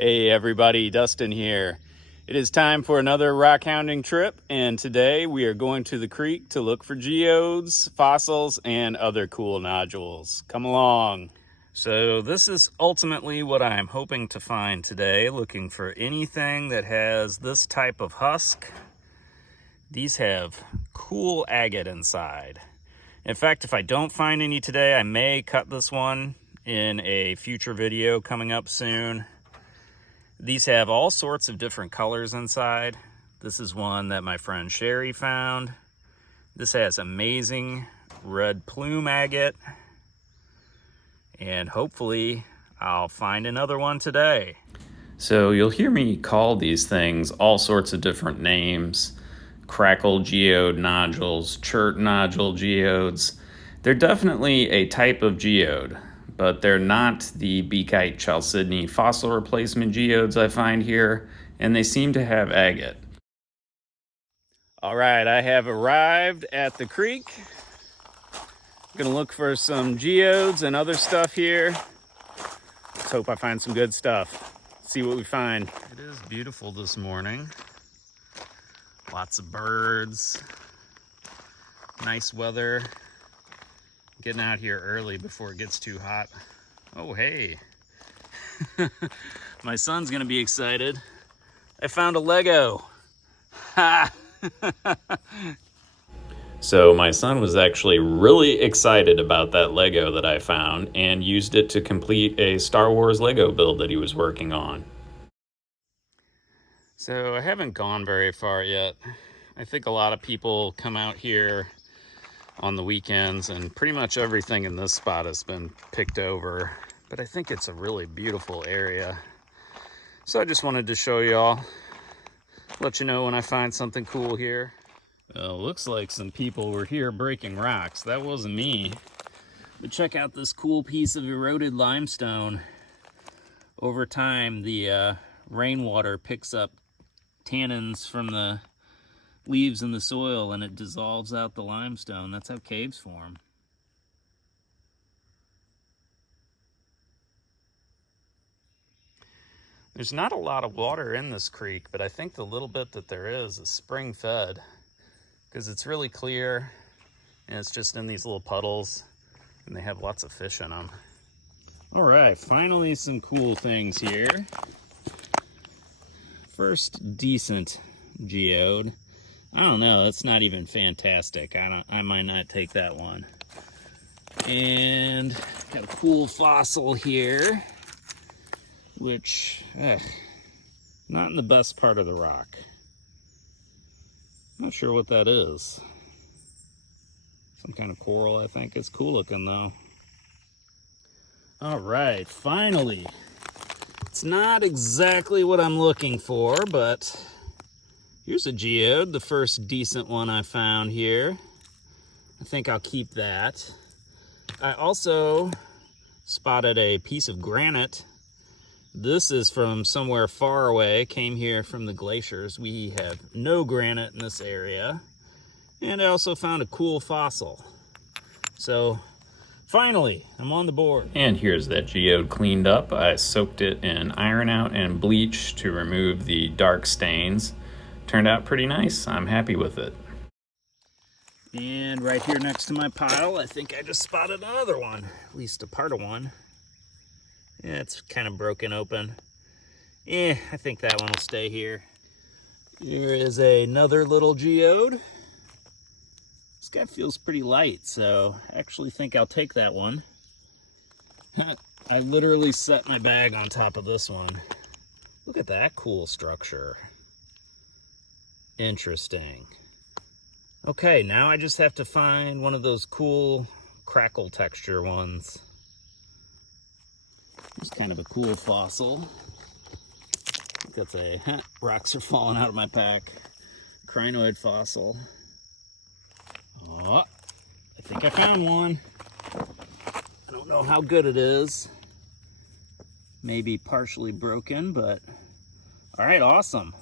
Hey everybody, Dustin here. It is time for another rock hounding trip, and today we are going to the creek to look for geodes, fossils, and other cool nodules. Come along. So this is ultimately what I'm hoping to find today, looking for anything that has this type of husk. These have cool agate inside. In fact, if I don't find any today, I may cut this one in a future video coming up soon. These have all sorts of different colors inside. This is one that my friend Sherry found. This has amazing red plume agate. And hopefully I'll find another one today. So you'll hear me call these things all sorts of different names. Crackle geode nodules, chert nodule geodes. They're definitely a type of geode, but they're not the beakite chalcedony fossil replacement geodes I find here, and they seem to have agate. All right, I have arrived at the creek. I'm gonna look for some geodes and other stuff here. Let's hope I find some good stuff. See what we find. It is beautiful this morning. Lots of birds, nice weather. Getting out here early before it gets too hot. Oh, hey. My son's gonna be excited. I found a Lego. Ha! So my son was actually really excited about that Lego that I found and used it to complete a Star Wars Lego build that he was working on. So I haven't gone very far yet. I think a lot of people come out here on the weekends and pretty much everything in this spot has been picked over, but I think it's a really beautiful area. So I just wanted to show y'all, let you know when I find something cool here. Well, looks like some people were here breaking rocks. That wasn't me. But check out this cool piece of eroded limestone. Over time, the rainwater picks up tannins from the leaves in the soil and it dissolves out the limestone. That's how caves form. There's not a lot of water in this creek, but I think the little bit that there is spring fed because it's really clear and it's just in these little puddles and they have lots of fish in them. All right, finally some cool things here. First decent geode. I don't know, that's not even fantastic. I might not take that one. And got a cool fossil here, which, not in the best part of the rock. Not sure what that is. Some kind of coral, I think. It's cool looking though. All right, finally. It's not exactly what I'm looking for, but here's a geode, the first decent one I found here. I think I'll keep that. I also spotted a piece of granite. This is from somewhere far away, came here from the glaciers. We have no granite in this area. And I also found a cool fossil. So finally, I'm on the board. And here's that geode cleaned up. I soaked it in iron out and bleach to remove the dark stains. Turned out pretty nice. I'm happy with it. And right here next to my pile, I think I just spotted another one, at least a part of one. Yeah, it's kind of broken open. I think that one will stay here. Here is another little geode. This guy feels pretty light, so I actually think I'll take that one. I literally set my bag on top of this one. Look at that cool structure. Interesting. Okay, now I just have to find one of those cool crackle texture ones. It's kind of a cool fossil. I think that's a, rocks are falling out of my pack. Crinoid fossil. Oh, I think I found one. I don't know how good it is. Maybe partially broken, but all right, awesome.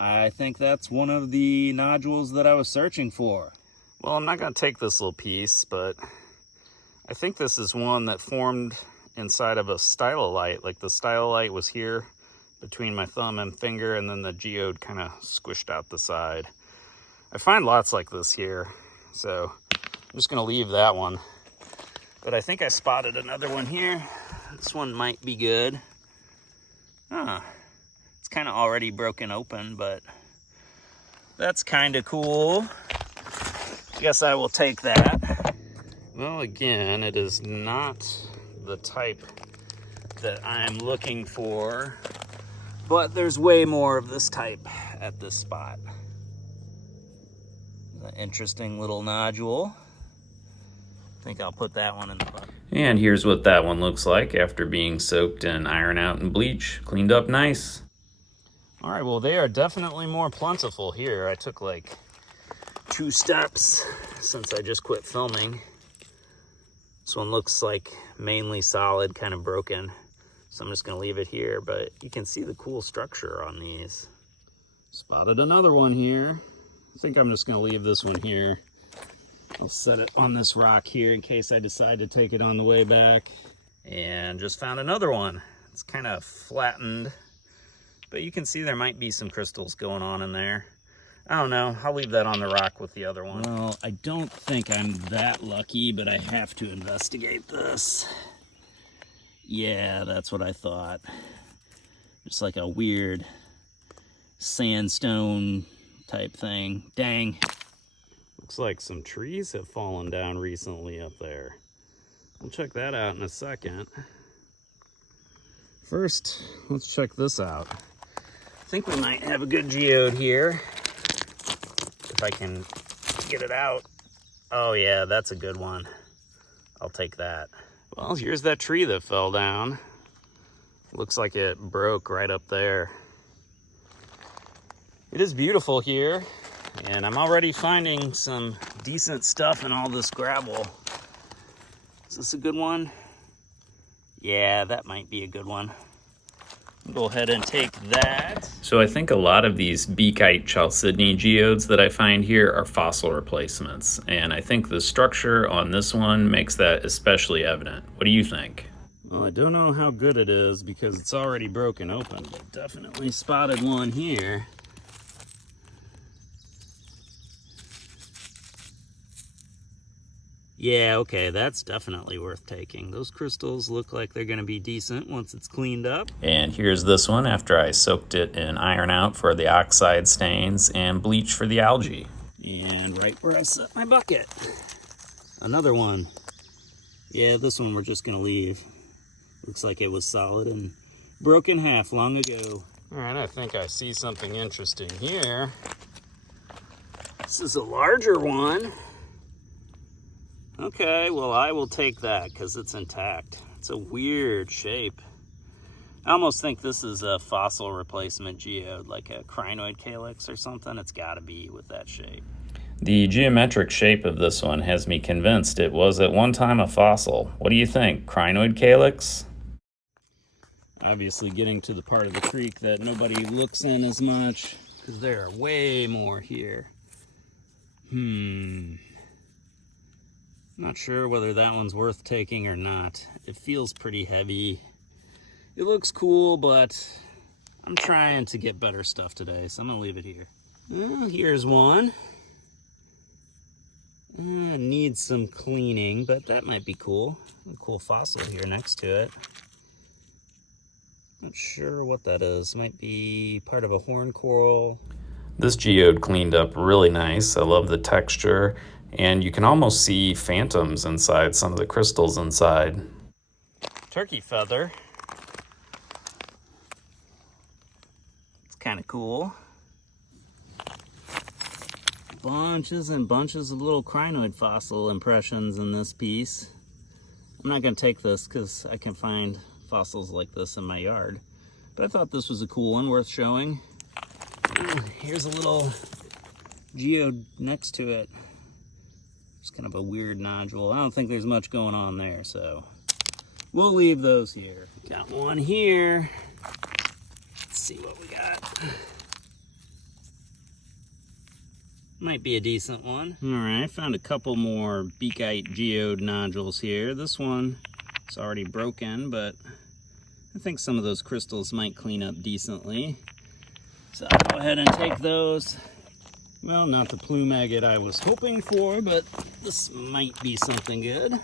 I think that's one of the nodules that I was searching for. Well, I'm not gonna take this little piece, but I think this is one that formed inside of a stylolite. Like the stylolite was here between my thumb and finger, and then the geode kind of squished out the side. I find lots like this here, so I'm just gonna leave that one. But I think I spotted another one here. This one might be good. It's kind of already broken open, but that's kind of cool. I guess I will take that. Well, again, it is not the type that I'm looking for, but there's way more of this type at this spot. An interesting little nodule. I think I'll put that one in the bucket. And here's what that one looks like after being soaked in iron out and bleach. Cleaned up nice. All right, well, they are definitely more plentiful here. I took like 2 steps since I just quit filming. This one looks like mainly solid, kind of broken. So I'm just gonna leave it here, but you can see the cool structure on these. Spotted another one here. I think I'm just gonna leave this one here. I'll set it on this rock here in case I decide to take it on the way back. And just found another one. It's kind of flattened, but you can see there might be some crystals going on in there. I don't know, I'll leave that on the rock with the other one. Well, I don't think I'm that lucky, but I have to investigate this. Yeah, that's what I thought. Just like a weird sandstone type thing. Dang. Looks like some trees have fallen down recently up there. We'll check that out in a second. First, let's check this out. I think we might have a good geode here. If I can get it out. Oh yeah, that's a good one. I'll take that. Well, here's that tree that fell down. Looks like it broke right up there. It is beautiful here, and I'm already finding some decent stuff in all this gravel. Is this a good one? Yeah, that might be a good one. Go ahead and take that. So I think a lot of these beakite chalcedony geodes that I find here are fossil replacements, and I think the structure on this one makes that especially evident. What do you think? Well, I don't know how good it is because it's already broken open, but definitely spotted one here. Yeah, okay, that's definitely worth taking. Those crystals look like they're gonna be decent once it's cleaned up. And here's this one after I soaked it in iron out for the oxide stains and bleach for the algae. And right where I set my bucket. Another one. Yeah, this one we're just gonna leave. Looks like it was solid and broke in half long ago. All right, I think I see something interesting here. This is a larger one. Okay, well, I will take that because it's intact. It's a weird shape. I almost think this is a fossil replacement geode, like a crinoid calyx or something. It's got to be with that shape. The geometric shape of this one has me convinced it was at one time a fossil. What do you think, crinoid calyx? Obviously getting to the part of the creek that nobody looks in as much because there are way more here. Not sure whether that one's worth taking or not. It feels pretty heavy. It looks cool, but I'm trying to get better stuff today, so I'm gonna leave it here. Well, here's one. Needs some cleaning, but that might be cool. A cool fossil here next to it. Not sure what that is. Might be part of a horn coral. This geode cleaned up really nice. I love the texture. And you can almost see phantoms inside some of the crystals inside. Turkey feather. It's kind of cool. Bunches and bunches of little crinoid fossil impressions in this piece. I'm not going to take this because I can find fossils like this in my yard. But I thought this was a cool one worth showing. Here's a little geode next to it. It's kind of a weird nodule. I don't think there's much going on there, so we'll leave those here. Got one here. Let's see what we got. Might be a decent one. All right, found a couple more beakite geode nodules here. This one is already broken, but I think some of those crystals might clean up decently. So I'll go ahead and take those. Well, not the plume agate I was hoping for, but this might be something good.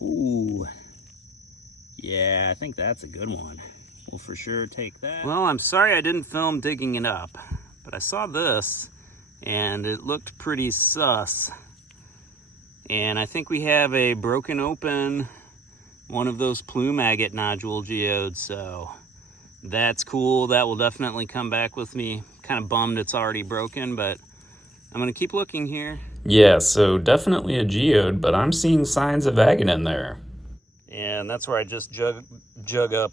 Ooh. Yeah, I think that's a good one. We'll for sure take that. Well, I'm sorry I didn't film digging it up, but I saw this and it looked pretty sus. And I think we have a broken open one of those plume agate nodule geodes, so that's cool. That will definitely come back with me. Kind of bummed it's already broken, but I'm gonna keep looking here. Yeah, so definitely a geode, but I'm seeing signs of agate in there. And that's where I just dug up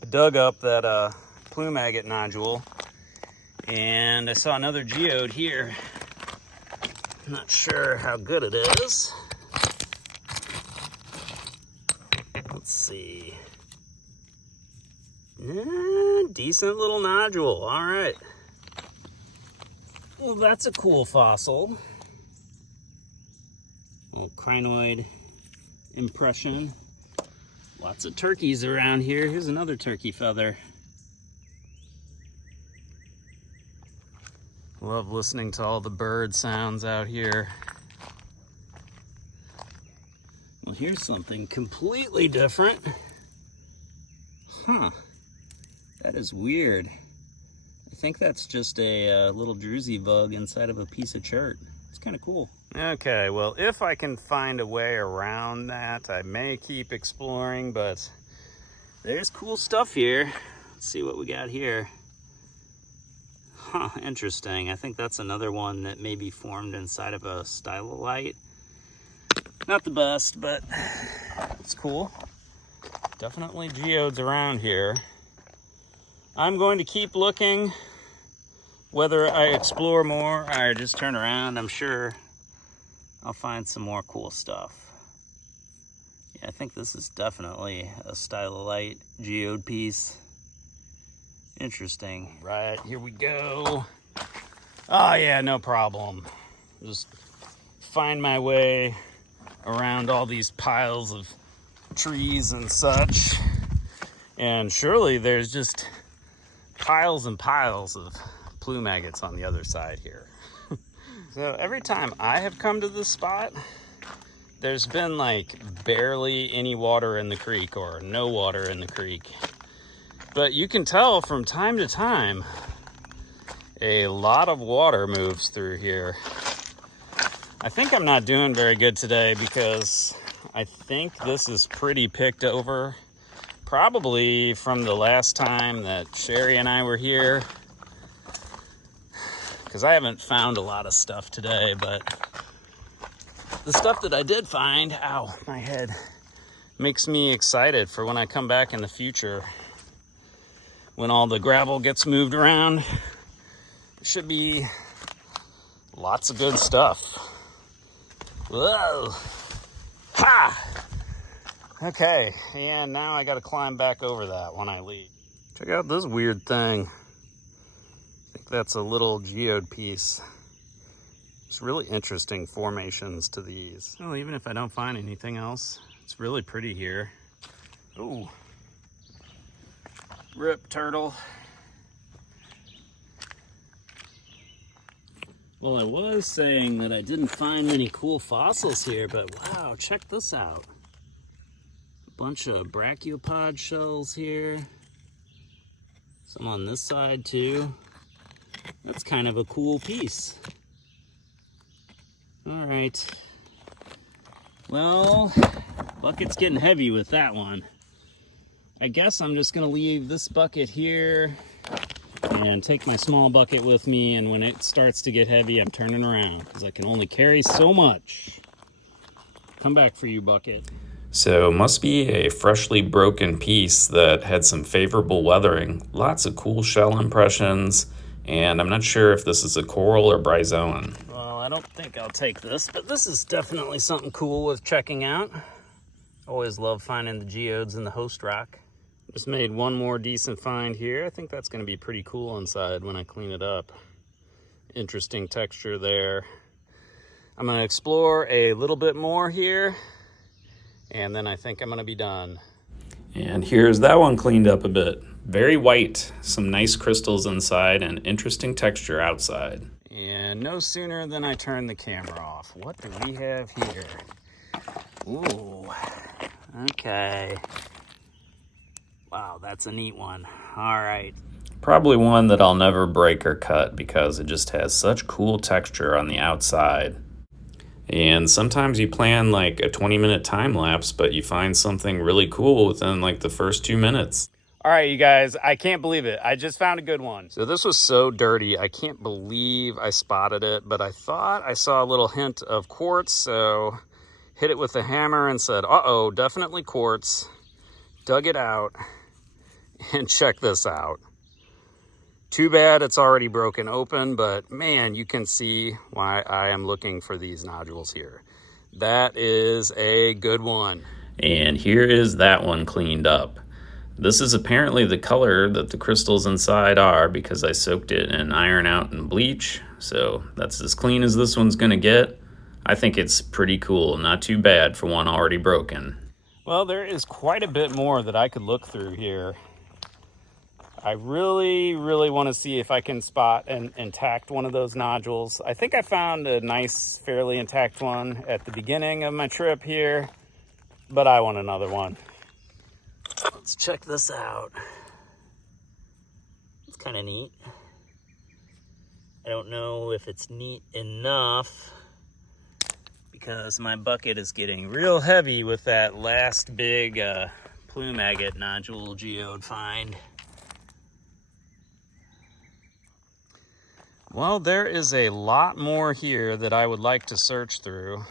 that plume agate nodule. And I saw another geode here. I'm not sure how good it is. Let's see. Decent little nodule. All right. Well, that's a cool fossil. Little crinoid impression. Lots of turkeys around here. Here's another turkey feather. Love listening to all the bird sounds out here. Well, here's something completely different. Huh. That is weird. I think that's just a little druzy bug inside of a piece of chert. It's kind of cool. Okay, well, if I can find a way around that, I may keep exploring, but there's cool stuff here. Let's see what we got here. Huh, interesting. I think that's another one that may be formed inside of a stylolite. Not the best, but it's cool. Definitely geodes around here. I'm going to keep looking. Whether I explore more or I just turn around, I'm sure I'll find some more cool stuff. Yeah, I think this is definitely a stylolite geode piece. Interesting. Right, here we go. Oh yeah, no problem. Just find my way around all these piles of trees and such. And surely there's just piles and piles of plume agates on the other side here. So every time I have come to this spot, there's been like barely any water in the creek or no water in the creek. But you can tell from time to time, a lot of water moves through here. I think I'm not doing very good today because I think this is pretty picked over. Probably from the last time that Sherry and I were here. Because I haven't found a lot of stuff today, but the stuff that I did find, ow, my head, makes me excited for when I come back in the future. When all the gravel gets moved around, there should be lots of good stuff. Whoa, ha! Okay, and now I gotta climb back over that when I leave. Check out this weird thing. I think that's a little geode piece. It's really interesting formations to these. Well, even if I don't find anything else, it's really pretty here. Ooh. Rip turtle. Well, I was saying that I didn't find many cool fossils here, but wow, check this out. A bunch of brachiopod shells here. Some on this side too. That's kind of a cool piece. All right. Well, bucket's getting heavy with that one. I guess I'm just gonna leave this bucket here and take my small bucket with me, and when it starts to get heavy, I'm turning around because I can only carry so much. Come back for you, bucket. So must be a freshly broken piece that had some favorable weathering. Lots of cool shell impressions, and I'm not sure if this is a coral or bryozoan. Well, I don't think I'll take this, but this is definitely something cool worth checking out. Always love finding the geodes in the host rock. Just made one more decent find here. I think that's going to be pretty cool inside when I clean it up. Interesting texture there. I'm going to explore a little bit more here, and then I think I'm going to be done. And here's that one cleaned up a bit. Very white, some nice crystals inside, and interesting texture outside. And no sooner than I turn the camera off, what do we have here? Ooh, okay. Wow, that's a neat one. All right. Probably one that I'll never break or cut because it just has such cool texture on the outside. And sometimes you plan like a 20-minute time lapse, but you find something really cool within like the first 2 minutes. All right, you guys, I can't believe it. I just found a good one. So this was so dirty, I can't believe I spotted it, but I thought I saw a little hint of quartz, so hit it with a hammer and said, uh-oh, definitely quartz. Dug it out, and check this out. Too bad it's already broken open, but man, you can see why I am looking for these nodules here. That is a good one. And here is that one cleaned up. This is apparently the color that the crystals inside are because I soaked it in iron out and bleach. So that's as clean as this one's gonna get. I think it's pretty cool, not too bad for one already broken. Well, there is quite a bit more that I could look through here. I really want to see if I can spot an intact one of those nodules. I think I found a nice, fairly intact one at the beginning of my trip here, but I want another one. Let's check this out. It's kind of neat. I don't know if it's neat enough because my bucket is getting real heavy with that last big plume agate nodule geode find. Well, there is a lot more here that I would like to search through,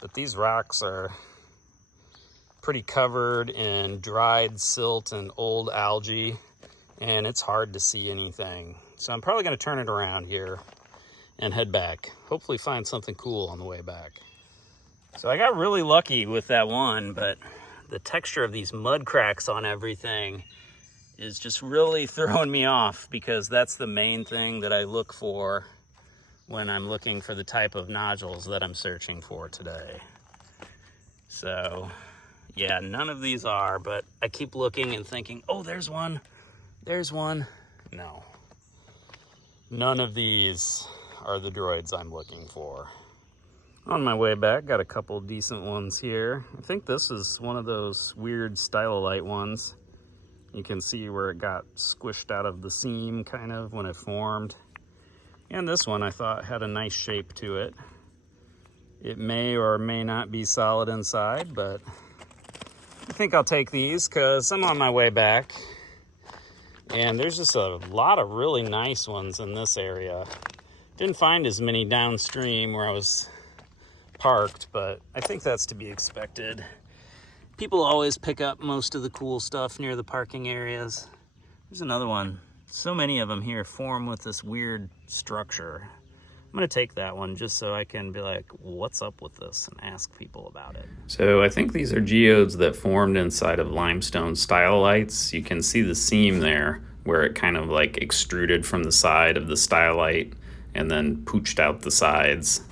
but these rocks are pretty covered in dried silt and old algae, and it's hard to see anything. So I'm probably going to turn it around here and head back. Hopefully find something cool on the way back. So I got really lucky with that one, but the texture of these mud cracks on everything is just really throwing me off because that's the main thing that I look for when I'm looking for the type of nodules that I'm searching for today. So yeah, none of these are, but I keep looking and thinking, oh, there's one. No, none of these are the droids I'm looking for. On my way back, got a couple decent ones here. I think this is one of those weird stylolite ones. You can see where it got squished out of the seam kind of when it formed. And this one I thought had a nice shape to it. It may or may not be solid inside, but I think I'll take these because I'm on my way back. And there's just a lot of really nice ones in this area. Didn't find as many downstream where I was parked, but I think that's to be expected. People always pick up most of the cool stuff near the parking areas. There's another one. So many of them here form with this weird structure. I'm gonna take that one just so I can be like, what's up with this, and ask people about it. So I think these are geodes that formed inside of limestone stylolites. You can see the seam there where it kind of like extruded from the side of the stylolite and then pooched out the sides.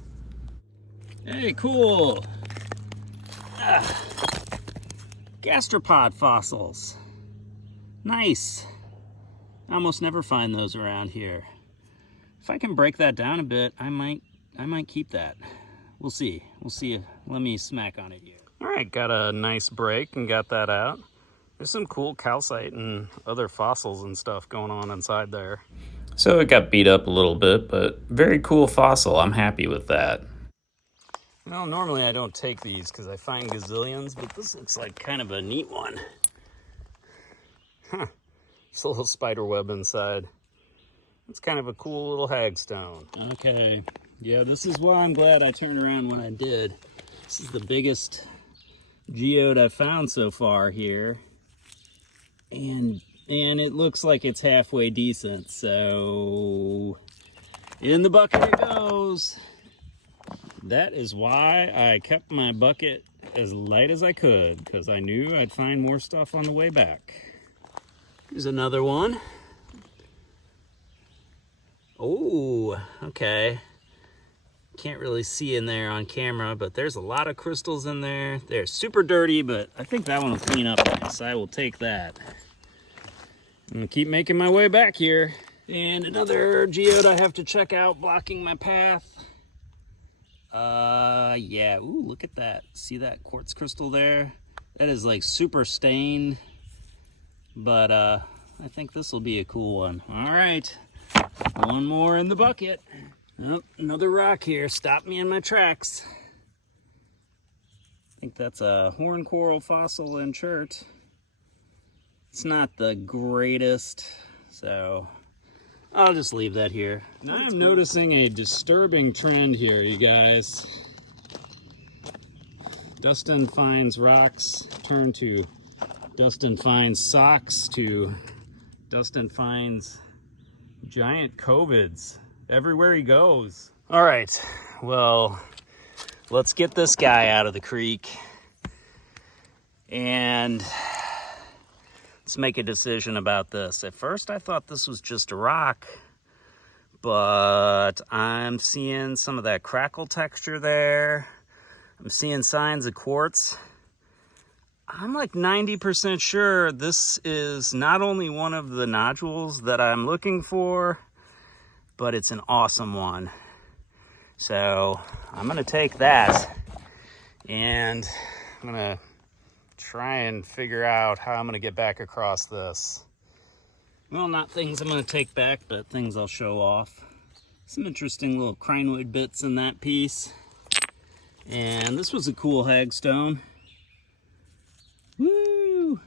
Hey, cool. Gastropod fossils. Nice. I almost never find those around here. If I can break that down a bit, I might keep that. We'll see. Let me smack on it here. All right, got a nice break and got that out. There's some cool calcite and other fossils and stuff going on inside there. So it got beat up a little bit, but very cool fossil. I'm happy with that. Well, normally I don't take these because I find gazillions, but this looks like kind of a neat one. Huh, just a little spider web inside. It's kind of a cool little hagstone. Okay, yeah, this is why I'm glad I turned around when I did. This is the biggest geode I've found so far here. And it looks like it's halfway decent, so in the bucket it goes. That is why I kept my bucket as light as I could, because I knew I'd find more stuff on the way back. Here's another one. Oh, okay. Can't really see in there on camera, but there's a lot of crystals in there. They're super dirty, but I think that one will clean up nice. I will take that. I'm gonna keep making my way back here. And another geode I have to check out blocking my path. Yeah, ooh, look at that. See that quartz crystal there? That is like super stained, but I think this will be a cool one. All right, one more in the bucket. Oh, another rock here. Stop me in my tracks. I think that's a horn coral fossil in chert. It's not the greatest, so I'll just leave that here. Now I'm noticing a disturbing trend here, you guys. Dustin finds rocks turn to Dustin finds socks to Dustin finds giant covids everywhere he goes. All right, well, let's get this guy out of the creek and let's make a decision about this. At first I thought this was just a rock, but I'm seeing some of that crackle texture there. I'm seeing signs of quartz. I'm like 90% sure this is not only one of the nodules that I'm looking for, but it's an awesome one. So I'm gonna take that and I'm gonna try and figure out how I'm gonna get back across this. Well, not things I'm gonna take back, but things I'll show off. Some interesting little crinoid bits in that piece. And this was a cool hagstone. Woo!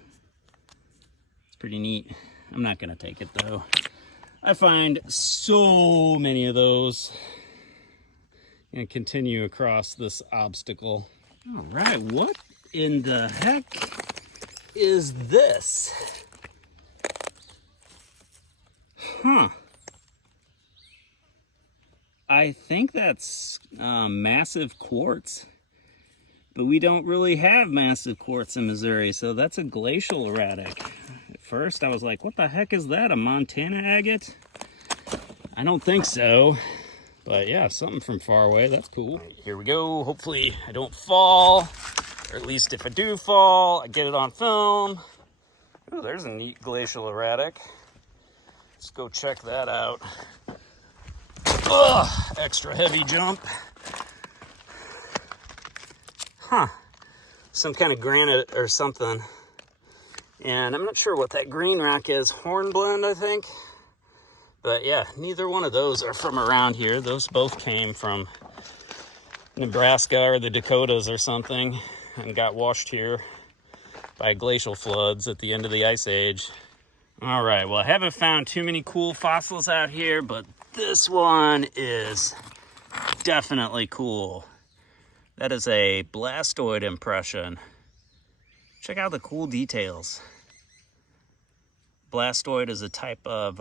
It's pretty neat. I'm not gonna take it though. I find so many of those. I'm gonna continue across this obstacle. All right, what in the heck is this? Huh. I think that's massive quartz, but we don't really have massive quartz in Missouri, so that's a glacial erratic. At first I was like, what the heck is that, a Montana agate? I don't think so, but yeah, something from far away, that's cool. Right, here we go, hopefully I don't fall, or at least if I do fall, I get it on film. Ooh, there's a neat glacial erratic. Let's go check that out. Ugh, extra heavy jump. Huh, some kind of granite or something. And I'm not sure what that green rock is, hornblende, I think. But yeah, neither one of those are from around here. Those both came from Nebraska or the Dakotas or something and got washed here by glacial floods at the end of the Ice Age. All right, well, I haven't found too many cool fossils out here, but this one is definitely cool. That is a blastoid impression. Check out the cool details. Blastoid is a type of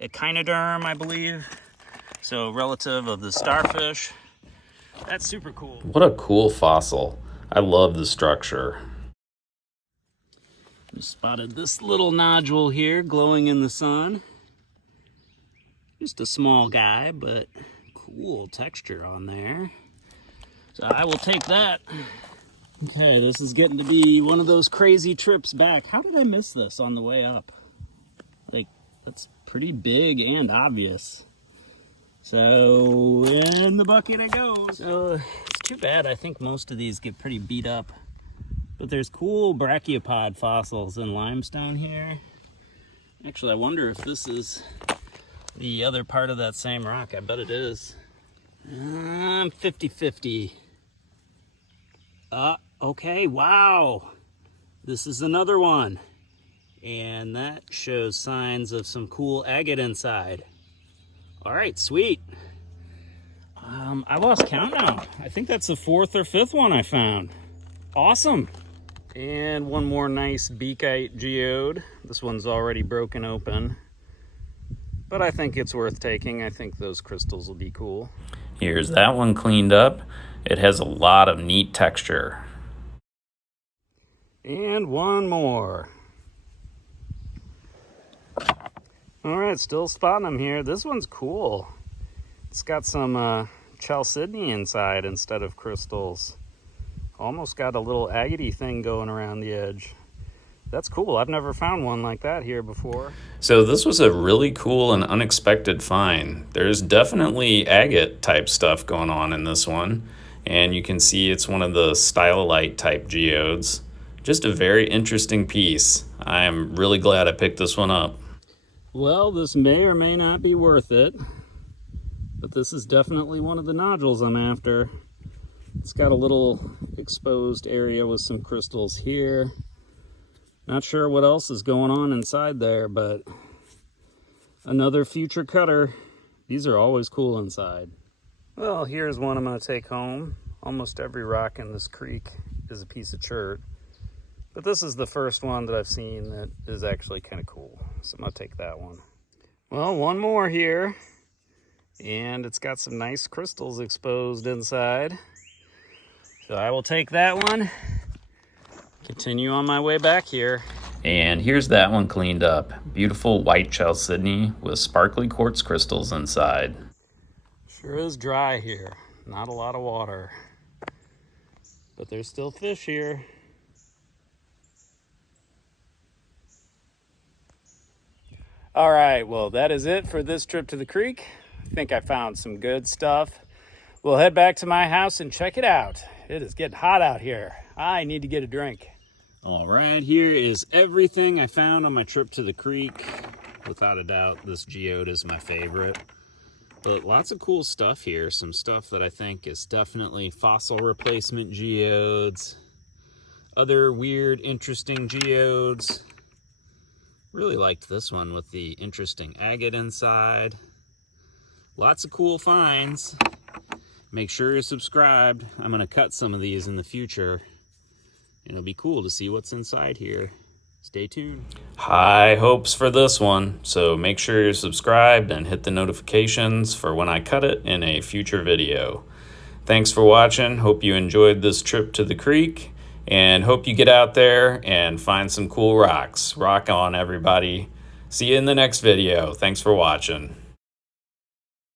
echinoderm, I believe. So relative of the starfish. That's super cool. What a cool fossil. I love the structure. Just spotted this little nodule here glowing in the sun. Just a small guy, but cool texture on there. So I will take that. Okay, this is getting to be one of those crazy trips back. How did I miss this on the way up? Like, that's pretty big and obvious. So in the bucket it goes. So it's too bad. I think most of these get pretty beat up. But there's cool brachiopod fossils in limestone here. Actually, I wonder if this is the other part of that same rock. I bet it is. I'm 50-50. Okay, wow. This is another one. And that shows signs of some cool agate inside. All right, sweet. I lost count now. I think that's the fourth or fifth one I found. Awesome. And one more nice beakite geode. This one's already broken open, but I think it's worth taking. I think those crystals will be cool. Here's that one cleaned up. It has a lot of neat texture. And one more. All right, still spotting them here. This one's cool. It's got some chalcedony inside instead of crystals. Almost got a little agate thing going around the edge. That's cool. I've never found one like that here before. So this was a really cool and unexpected find. There's definitely agate type stuff going on in this one. And you can see it's one of the stylolite type geodes. Just a very interesting piece. I'm really glad I picked this one up. Well, this may or may not be worth it, but this is definitely one of the nodules I'm after. It's got a little exposed area with some crystals here. Not sure what else is going on inside there, but another future cutter. These are always cool inside. Well, here's one I'm going to take home. Almost every rock in this creek is a piece of chert, but this is the first one that I've seen that is actually kind of cool, so I'm going to take that one. Well, one more here, and it's got some nice crystals exposed inside, so I will take that one. Continue on my way back here. And here's that one cleaned up. Beautiful white chalcedony with sparkly quartz crystals inside. Sure is dry here. Not a lot of water. But there's still fish here. All right, well, that is it for this trip to the creek. I think I found some good stuff. We'll head back to my house and check it out. It is getting hot out here. I need to get a drink. All right, here is everything I found on my trip to the creek. Without a doubt, this geode is my favorite. But lots of cool stuff here. Some stuff that I think is definitely fossil replacement geodes. Other weird, interesting geodes. Really liked this one with the interesting agate inside. Lots of cool finds. Make sure you're subscribed. I'm going to cut some of these in the future. It'll be cool to see what's inside here. Stay tuned. High hopes for this one, so make sure you're subscribed and hit the notifications for when I cut it in a future video. Thanks for watching. Hope you enjoyed this trip to the creek, and hope you get out there and find some cool rocks. Rock on, everybody. See you in the next video. Thanks for watching.